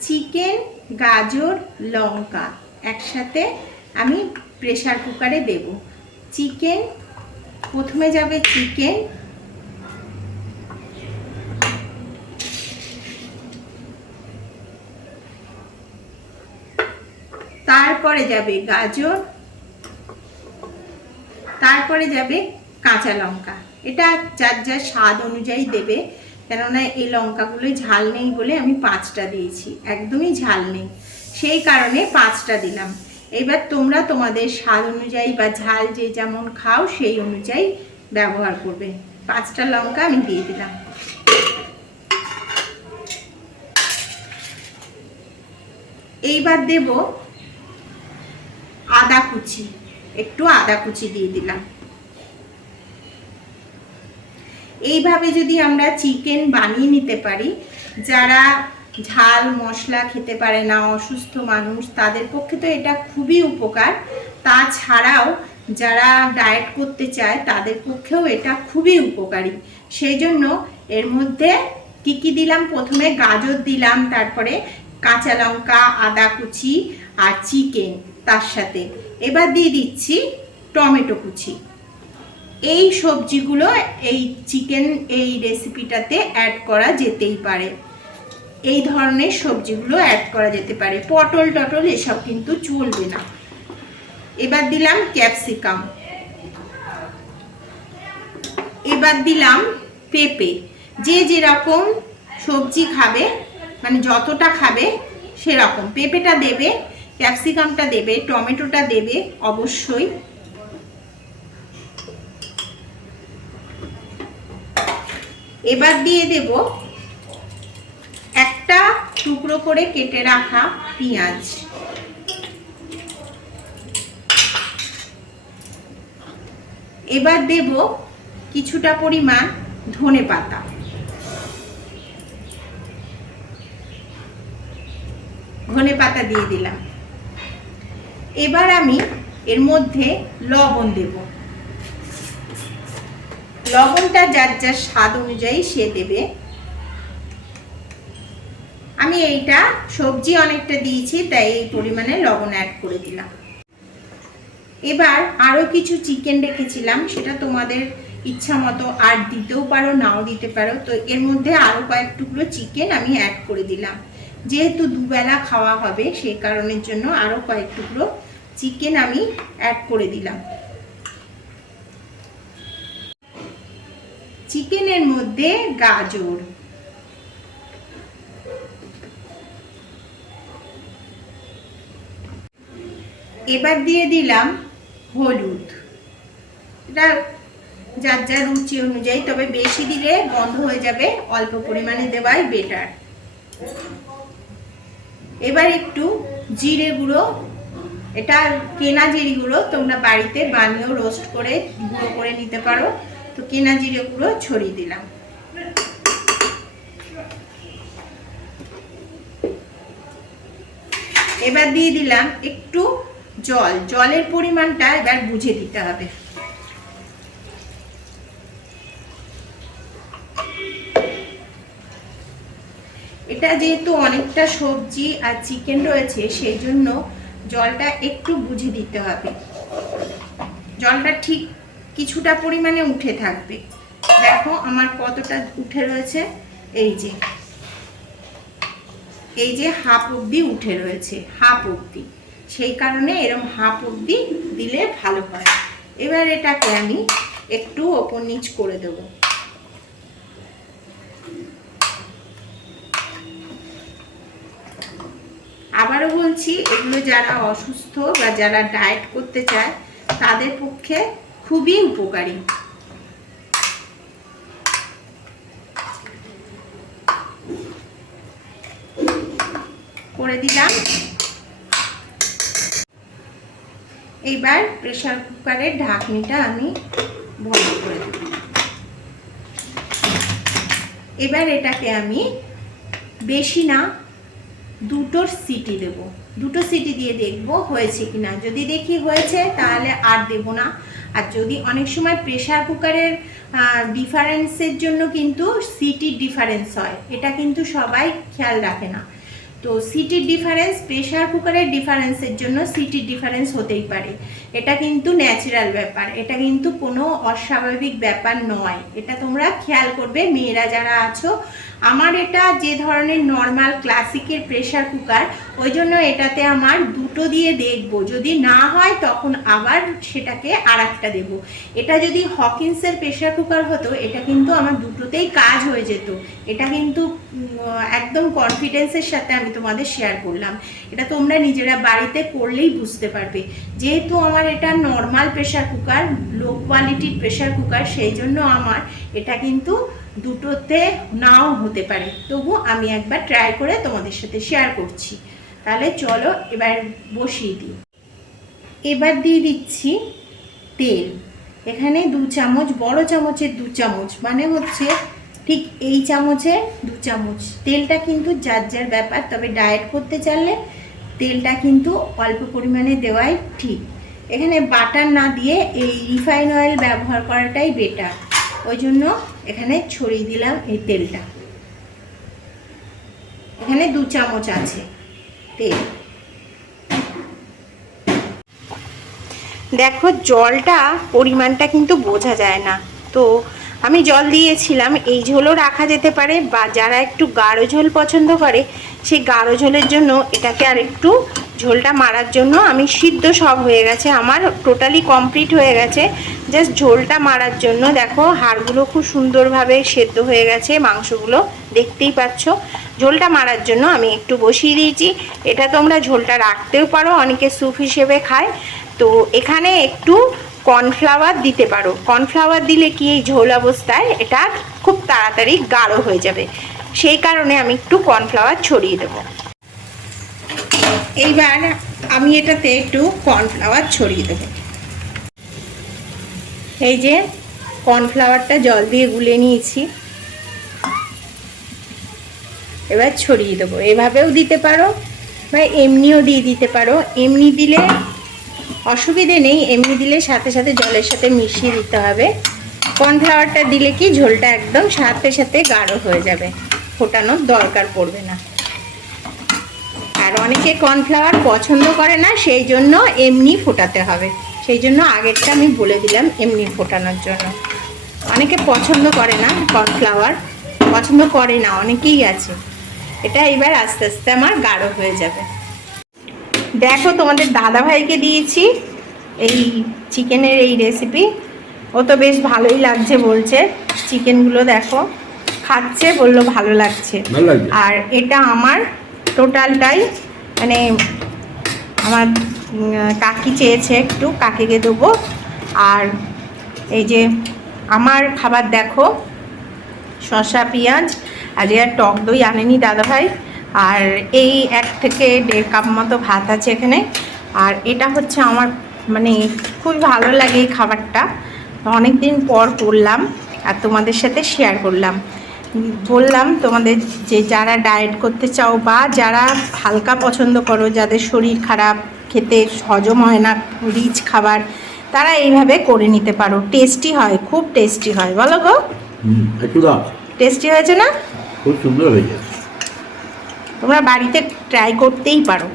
Chicken, গাজর, লঙ্কা। একসাথে আমি প্রেসার কুকারে দেব। চিকেন, প্রথমে যাবে চিকেন। তারপরে যাবে গাজর। তারপরে যাবে কাঁচা লঙ্কা। এটা যার যার স্বাদ অনুযায়ী দেবে। কেননা এই লঙ্কাগুলো ঝাল নেই বলে আমি পাঁচটা দিয়েছি, একদমই ঝাল নেই। সেই কারণে পাঁচটা দিলাম। এবার তোমরা তোমাদের স্বাদ অনুযায়ী বা ঝাল যে যেমন খাও সেই অনুযায়ী ব্যবহার করবে। পাঁচটা লঙ্কা আমি দিয়ে দিলাম। এইবার দেব আদা কুচি, একটু আদা কুচি দিয়ে দিলাম। এইভাবে যদি আমরা চিকেন বানিয়ে নিতে পারি, যারা ঝাল মশলা খেতে পারে না, অসুস্থ মানুষ, তাদের পক্ষে তো এটা খুবই উপকার। তাছাড়াও যারা ডায়েট করতে চায়, তাদের পক্ষেও এটা খুবই উপকারী। সেই জন্য এর মধ্যে কি কি দিলাম? প্রথমে গাজর দিলাম, তারপরে কাঁচা লঙ্কা, আদা কুচি আর চিকেন তার সাথে। এবার দিয়ে দিচ্ছি টমেটো কুচি। এই সবজিগুলো এই চিকেন এই রেসিপিটাতে অ্যাড করা যেতেই পারে। এই ধরনের সবজিগুলো অ্যাড করা যেতে পারে। পটল টটল এসব কিন্তু চলবে না। এবার দিলাম ক্যাপসিকাম এবার দিলাম পেঁপে। যে যেরকম সবজি খাবে মানে যতটা খাবে সেরকম। পেঁপেটা দেবে ক্যাপসিকামটা দেবে, টমেটোটা দেবে, অবশ্যই এবার দিয়ে দেব একটা টুকরো করে কেটে রাখা পেঁয়াজ। এবার দেব কিছুটা পরিমাণ ধনে পাতা। ধনে পাতা দিয়ে দিলাম। এবার আমি এর মধ্যে লবণ দেব। লবণটা যার যার স্বাদ অনুযায়ী সে দেবে। আমি এইটা সবজি অনেকটা দিয়েছি, তাই এই পরিমাণে লবণ অ্যাড করে দিলাম। এবার আরও কিছু চিকেন রেখেছিলাম, সেটা তোমাদের ইচ্ছা মতো আর দিতেও পারো, নাও দিতে পারো। তো এর মধ্যে আরও কয়েক টুকরো চিকেন আমি অ্যাড করে দিলাম। যেহেতু দুবেলা খাওয়া হবে, সেই কারণের জন্য আরও কয়েক টুকরো চিকেন আমি অ্যাড করে দিলাম। চিকেনের মধ্যে গাজর। এবার দিয়ে দিলাম হলুদ। এটা যার যার রুচি অনুযায়ী, তবে বেশি দিলে বন্ধ হয়ে যাবে, অল্প পরিমাণে দেওয়াই বেটার এবার একটু জিরে গুঁড়ো, এটা কেনা জিরে গুঁড়ো, তোমরা বাড়িতে বানিয়েও রোস্ট করে, গুঁড়ো করে নিতে পারো। তো কেনা জিরে গুঁড়ো ছড়িয়ে দিলাম। এবার দিয়ে দিলাম একটু জল। জলের পরিমাণটা এবার বুঝে দিতে হবে। এটা যেহেতু অনেকটা সবজি আর চিকেন রয়েছে সেই জন্য জলটা একটু বুঝে দিতে হবে। জলটা ঠিক কিছুটা পরিমাণে উঠে থাকবে। দেখো আমার কতটা উঠে রয়েছে। এই যে। এই যে হাফ অব্দি উঠে রয়েছে, হাফ অব্দি সেই কারণে এরম হাফ অব্দি দিলে ভালো হয়। এবার এটাকে আমি একটু ওপর নিচ করে দেবো। আবারও বলছি, এগুলো যারা অসুস্থ বা যারা ডায়েট করতে চায়, তাদের পক্ষে খুবই উপকারী। করে দিলাম। এইবার প্রেসার কুকারের ঢাকনিটা আমি বন্ধ করে দেব এবার এটাকে আমি বেশি না দুটোর সিটি দেব। দুটো সিটি দিয়ে দেখব হয়েছে কিনা। যদি দেখি হয়েছে, তাহলে আর দেব না। আর যদি অনেক সময় প্রেশার কুকারের ডিফারেন্সের জন্য কিন্তু সিটির ডিফারেন্স হয়, এটা কিন্তু সবাই খেয়াল রাখে না। তো সিটির ডিফারেন্স প্রেশার কুকারের ডিফারেন্সের জন্য সিটির ডিফারেন্স হতেই পারে। এটা কিন্তু ন্যাচারাল ব্যাপার। এটা কিন্তু কোনো অস্বাভাবিক ব্যাপার নয়। এটা তোমরা খেয়াল করবে। মেয়েরা যারা আছো আমার এটা যে ধরনের নর্মাল ক্লাসিকের প্রেশার কুকার ওই জন্য এটাতে আমার দুটো দিয়ে দেখব। যদি না হয়, তখন আবার সেটাকে আর একটা দেবো। এটা যদি হকিন্সের প্রেশার কুকার হতো, এটা কিন্তু আমার দুটোতেই কাজ হয়ে যেত। এটা কিন্তু একদম কনফিডেন্সের সাথে আমি তোমাদের শেয়ার করলাম। এটা তোমরা নিজেরা বাড়িতে করলেই বুঝতে পারবে। যেহেতু আমার এটা নর্মাল প্রেশার কুকার লো কোয়ালিটির প্রেশার কুকার সেই জন্য আমার এটা কিন্তু দুটোতে নাও হতে পারে। তবু আমি একবার ট্রাই করে তোমাদের সাথে শেয়ার করছি। তাহলে চলো এবার বসিয়ে দিই। এবার দিয়ে দিচ্ছি তেল। এখানে দু চামচ, বড় চামচের দু চামচ মানে হচ্ছে ঠিক এই চামচের দু চামচ। তেলটা কিন্তু যার যার ব্যাপার, তবে ডায়েট করতে চাইলে তেলটা কিন্তু অল্প পরিমাণে দেওয়াই ঠিক। এখানে বাটার না দিয়ে এই রিফাইন অয়েল ব্যবহার করাটাই বেটার ওই জন্য এখানে ছড়িয়ে দিলাম এই তেলটা। এখানে দু চামচ আছে তেল। দেখো, জলটা পরিমাণটা কিন্তু বোঝা যায় না। তো আমি জল দিয়েছিলাম, এই ঝোলও রাখা যেতে পারে বা যারা একটু গাঢ় ঝোল পছন্দ করে, সেই গাঢ় ঝোলের জন্য এটাকে আর একটু ঝোলটা মারার জন্য আমি সিদ্ধ সব হয়ে গেছে, আমার টোটালি কমপ্লিট হয়ে গেছে। জাস্ট ঝোলটা মারার জন্য দেখো, হাড়গুলো খুব সুন্দরভাবে সেদ্ধ হয়ে গেছে, মাংসগুলো দেখতেই পাচ্ছ। ঝোলটা মারার জন্য আমি একটু বসিয়ে দিয়েছি। এটা তোমরা ঝোলটা রাখতেও পারো, অনেকে স্যুপ হিসেবে খায়। তো এখানে একটু কর্নফ্লাওয়ার দিতে পারো। কর্নফ্লাওয়ার দিলে কি এই ঝোল অবস্থায়? এটা খুব তাড়াতাড়ি গাঢ় হয়ে যাবে। সেই কারণে আমি একটু কর্নফ্লাওয়ার ছড়িয়ে দেবো। এইবার আমি এটাতে একটু কর্নফ্লাওয়ার ছড়িয়ে দেবো। এই যে কর্নফ্লাওয়ারটা জল দিয়ে গুলে নিয়েছি। এবার ছড়িয়ে দেবো। এভাবেও দিতে পারো বা এমনিও দিয়ে দিতে পারো। এমনি দিলে অসুবিধে নেই, এমনি দিলে সাথে সাথে জলের সাথে মিশিয়ে দিতে হবে। কর্নফ্লাওয়ারটা দিলে কি ঝোলটা একদম সাথে সাথে গাঢ় হয়ে যাবে। ফোটানোর দরকার পড়বে না। আর অনেকে কর্নফ্লাওয়ার পছন্দ করে না সেই জন্য এমনি ফোটাতে হবে। সেই জন্য আগেরটা আমি বলে দিলাম এমনি ফোটানোর জন্য। অনেকে পছন্দ করে না কর্নফ্লাওয়ার পছন্দ করে না অনেকেই আছে। এটা এবার আস্তে আস্তে আমার গাঢ় হয়ে যাবে। দেখো তোমাদের দাদা ভাইকে দিয়েছি এই চিকেনের এই রেসিপি ও তো বেশ ভালোই লাগছে বলছে। চিকেনগুলো দেখো খাচ্ছে বলল ভালো লাগছে। ভালো লাগছে? আর এটা আমার টোটালটাই মানে আমার কাকি চেয়েছে একটু, কাকিকে দেবো। আর এই যে আমার খাবার দেখো, শসা, পেঁয়াজ, আর আর টক দই আনেনি দাদাভাই। আর এই এক থেকে দেড় কাপ মতো ভাত আছে এখানে। আর এটা হচ্ছে আমার মানে খুবই ভালো লাগে এই খাবারটা। অনেক দিন পর করলাম, আর তোমাদের সাথে শেয়ার করলাম। বললাম তোমাদের যে যারা ডায়েট করতে চাও বা যারা হালকা পছন্দ করো যাদের শরীর খারাপ খেতে হজম হয় না রিচ খাবার তারা এইভাবে করে নিতে পারো। টেস্টি হয় খুব টেস্টি হয়। বলো গো। টেস্টি হয়েছে না? খুব সুন্দর হয়েছে তোমরা বাড়িতে ট্রাই করতেই পারো।